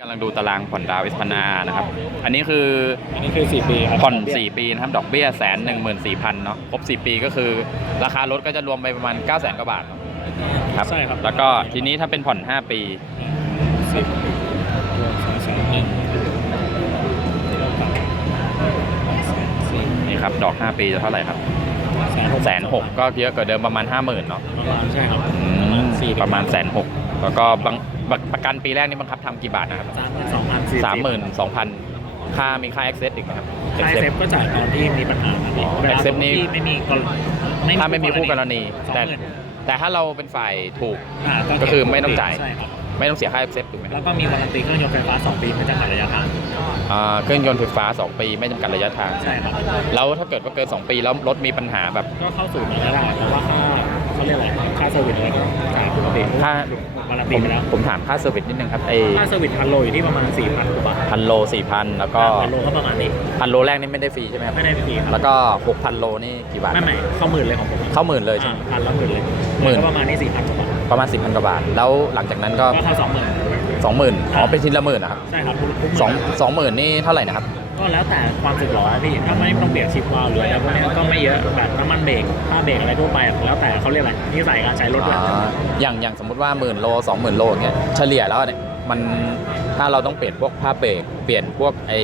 กำลังดูตารางผ่อนดาวอิสพนานะครับ อันนี้คืออันนี้คือ 4 ปีครับผ่อน 4 ปีนะครับ ดอกเบี้ยแสนหนึ่งหมื่นสี่พันเนาะ ครบ 4 ปีก็คือ ราคารถก็จะรวมไปประมาณ 9 0 0 0 0กว่าบาทเนอะครับ ใช่ครับแล้วก็ทีนี้ถ้าเป็นผ่อน 5 ปี สิบรวมสองแสนหนึ่งสี่นี่ครับ ดอก 5 ปีจะเท่าไหร่ครับแสนหกแสนหกก็เยอะกว่าเดิมประมาณ 50,000เนาะประมาณใช่ครับอืประมาณมสี่ประมาณแสนหก แล้วก็บังบังประกันปีแรกนี่บังคับทำกี่บาทนะครับสามหมื่นสองพันสี่สามหมื่นสองพันค่ามีค่า access อีกไหมครับค่าเซฟก็จ่ายตอนที่มีปัญหาครับพี่อ๋อเวลา Accept นี่ ที่ไม่มีกรณีถ้าไม่มีคู่กรณีสองแต่หมื่นแต่ถ้าเราเป็นฝ่ายถูก อ่าก็คือไม่ต้องจ่าย ใช่ครับไม่ต้องเสียค่า access ถูกไหมคแล้รับวก็มีวารันตีเครื่องยนต์ไฟฟ้า2ปีไม่จำกัดระยะทางอ่าเครื่องยนต์ไฟฟ้า 2 ปีไม่จำกัดระยะทาง ใช่ครับแล้วถ้าเกิดว่าเกิน 2 ปีแล้วรถมีปัญหาแบบ ก็เข้าสู่มันก็ได้แต่ว่าค่า เขาเรียกอะไรค่าเซอร์วิสอะไรก็จ่ายปกติค่าวารันผตีมไปแล้วผมถามค่าเซอร์วิสนิดนึงครับไอค่าเซอร์วิสพันโลอยู่ที่ประมาณ4,000กว่าบาทพันโลสี่พันแล้วก็พันโลก็ประมาณนี้พันโลแรกนี่ไม่ได้ฟรีใช่ไหมครับไม่ได้ฟรีครับแล้วก็หกพันโลนี่กี่บาทไม่ไม่เข้าหมื่นเลยของผมเข้าหมื่นเลยใช่ไหมอ่าพันละหมื่นเลยหมื่น ก็ประมาณนี้4,000กว่าบาทประมาณสิบพันกว่าบาท แล้วหลังจากนั้นก็ก็เข้า20,000สองหมื่นอ๋อเป็นชิ้นละหมื่นนะครับใช่ครับทุกทุกสองสองหมื่นนี่เท่าไหร่นะครับ ก็แล้วแต่ความสึกหรอพี่ถ้าไม่ต้องเปลี่ยนชิปวาล์วหรืออะไรพวกนี้ก็ไม่เยอะแบบน้ำมันเบรกค่าเบรกอะไรทั่วไปอะแล้วแต่เขาเรียกอะไรนิสัยการใช้รถด้วยอ่าอย่างอย่างสมมุติว่าหมื่นโลสองหมื่นโลอย่างเงี้ยเฉลี่ยแล้วเนี่ยมันถ้าเราต้องเปลี่ยนพวกผ้าเบรกเปลี่ยนพวกไอ้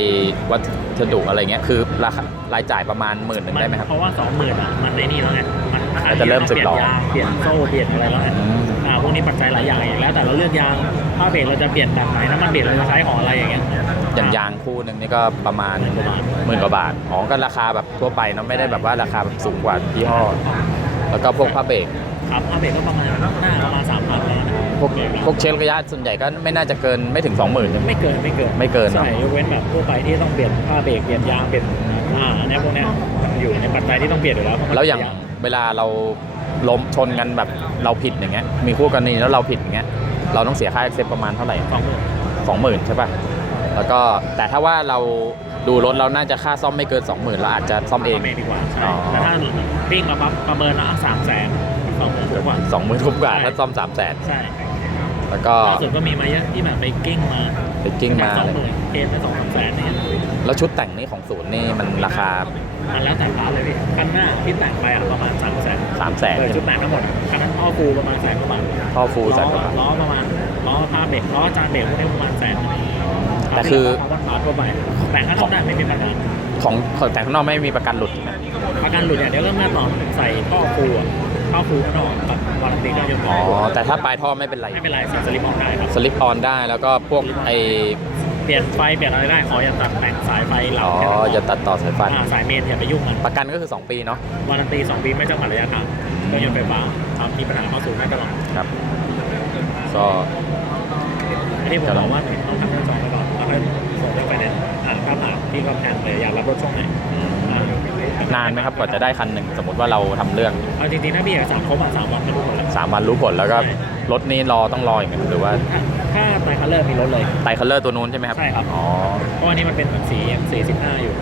วัสดุอะไรเงี้ยคือราคารายจ่ายประมาณหมื่นหนึ่งได้ไหมครับเพราะว่า20,000อะมันในนี่แล้วไงมันอาจจะเริ่มสึกหรอเปลี่ยนยางเปลี่ยนโซ่เปลี่ยนอะไรแล้วไงอืมอ่า พวกนี้ปัจจัยหลายอย่างอย่างแล้วแต่เราเลือกยางผ้าเบรกเราจะเปลี่ยนแบบไหนน้ำมันเบรกเราจะใช้ของอะไรอย่างเงี้ย อย่างยางคู่หนึ่งนี่ก็ประมาณหมื่นกว่าบาท หมื่นกว่าบาท อ๋อ ก็ราคาแบบทั่วไปเนอะไม่ได้แบบว่าราคาแบบสูงกว่ายี่ห้อ แล้วก็พวกผ้าเบรกครับผ้าเบรกก็ประมาณหน้าประมาณ3,000แล้วนะพวกพวกเช็คระยะส่วนใหญ่ก็ไม่น่าจะเกินไม่ถึง 20,000ใช่ไหมไม่เกินไม่เกินไม่เกินเนอะใช่ยกเว้นแบบทั่วไปที่ต้องเปลี่ยนผ้าเบรกเปลี่ยนยางเปลี่ยนอ่าอันเนี้ยพวกเนี้ยมันอยู่ในปัจจัยที่ต้องเปลี่ยนอยู่แล้วเพราะมันแล้วอย่างเปนเวลาเรา ล้มชนกันแบบเราผิดอย่างเงี้ยมีคู่กรณีแล้วเราผิดอย่างเงี้ยเราต้องเสียค่า access ประมาณเท่าไหร่สองหมื่นสองหมื่นใช่ป่ะแล้วก็แต่ถ้าว่าเราดูรถเราน่าจะค่าซ่อมไม่เกิน 20,000เราอาจจะซ่อมเองเองดีกว่าใช่อ๋อแต่ถ้าปิ้งมาปั๊บประเมินแล้วสามแสนสองหมื่นกว่าสองหมื่นทุกบาทใช่ถ้าซ่อมสามแสนใช่แล้วก็ล่าสุดก็มีมาเยอะที่แบบไปกิ้งมาไปกิ้งมาสองเลยหมื่นเกณฑ์ไปสองสามแสนเนี่ยแล้วชุดแต่งนี่ของศูนย์นี่มันราคา มันแล้วแต่ร้านเลยพี่คันหน้าที่แต่งไปอะประมาณสามแสน3 0 0แสนเออชุดแต่งทั้งหมดคันนั้นท่อฟูประมาณแสนกว่าบาทท่อฟูลล้แสอนกว่าบาทล้อประมาณล้อผ้าเบรกล้อจานเบรกพวกนี้ประมาณแสนแต่คือ คาร์บอนพาร์ททั่วไปแต่งข้างนอกได้ไม่มีปัญหาของของแต่งข้างนอกไม่มีประกันหลุดใช่ไหมประกันหลุดเนี่ยเดี๋ยวก็เมื่อตอนใส่ท่อฟูอะท่อฟูข้างนอกกับวารันตีก็ยังอ๋อ แต่ถ้าปลายท่อไม่เป็นไร ไม่เป็นไรใส่สลิปออนได้ครับสลิปออนได้แล้วก็พวกไอ เปลี่ยนไฟเปลี่ยนอะไรได้ขออย่าตัดแต่งสายไฟเหลาอ๋อแค่นั้นพอย่าตัดต่อสายไฟอ่าสายเมนอย่าไปยุ่งมันประกันก็คือ 2 ปีเนาะ วารันตี2ปีไม่จำกัดระยะทางเครื่องยนต์ไฟฟ้าทำมีปัญหาเข้าสู่ได้ตลอดครับ ก็ อันนี้ผมบอกว่าต้องทำการจองไว้ก่อนแล้วค่อยส่งเรื่องไปเนี่ยอ่าถ้าผ่านพี่ก็แพลนเลยอยากรับรถช่วงไหนอ่านานไหมครับกว่าจะได้คันหนึ่งสมมติว่าเราทำเรื่อง เอาจริงๆถ้าพี่อยากสั่งเขามาสามวันไม่รู้หมดแล้ว 3 วันรู้ผลแล้วก็รถนี้รอต้องรออีกไหมหรือว่า ถ้าถ้าไตรคัลเลอร์มีรถเลย ไตรคัลเลอร์ตัวนู้นใช่ไหมครับ ใช่ครับ อ๋อ เพราะอันนี้มันเป็นสีสีสิบห้าอยู่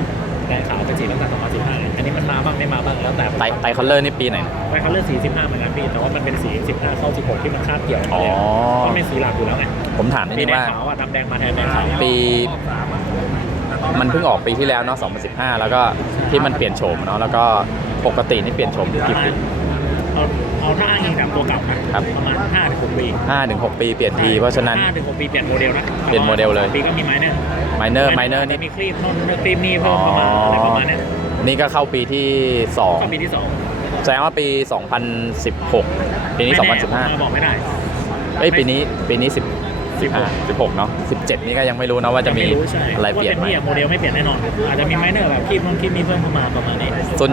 แต่ขาวเป็นสีตั้งแต่2015อันนี้มันมาบ้างไม่มาบ้างแล้วแต่ไตรไตรคัลเลอร์นี่ปีไหนนะไตรคัลเลอร์สี15เหมือนกันพี่ แต่ว่ามันเป็นสี15เข้า16ที่มันคาดเกี่ยวกันอ๋อเลยเพราะมันเป็นสีหลักอยู่แล้วไงผมถามนิดปีนึงแดงว่า ขาวอะดำแดงมาแทนแดงขาวปี มันเพิ่งออกปีที่แล้วเนาะ 2015 แล้วก็ที่มันเปลี่ยนโฉมเนาะ แล้วก็ปกตินี่เปลี่ยนโฉมทุกกี่ปี เอาเอาถ้าอ้างอิงจากตัวเก่านะครับ ประมาณ5ถึง6ปี5ถึง6ปีเปลี่ยนที เพราะฉะนั้น5ถึง6ปีเปลี่ยนโมเดลนะเปลี่ยนโมเดลเลยปีก็มีไมเนอร์ไมเนอร์ไมเนอร์นี่ มีครีมนู่นครีมนี่เพิ่มเข้ามาอะไรประมาณเนี้ยนี่ก็เข้าปีที่ ก็ปีที่สอง2แสดงว่าปี 2016 ปีนี้ ไม่แน่2015บอกไม่ได้ เอ้ยปีนี้ปีนี้ 10 15 16 เนาะ17 นี่ก็ยังไม่รู้นะว่าจะมียังไม่รู้ใช่อะไรเปลี่ยนไหมพาะว่าที่โมเดลไม่เปลี่ยนแน่นอน อาจจะมีไมเนอร์แบบครีมนู่นครีมนี่เพิ่มเข้ามาประมาณนี้ ส่วน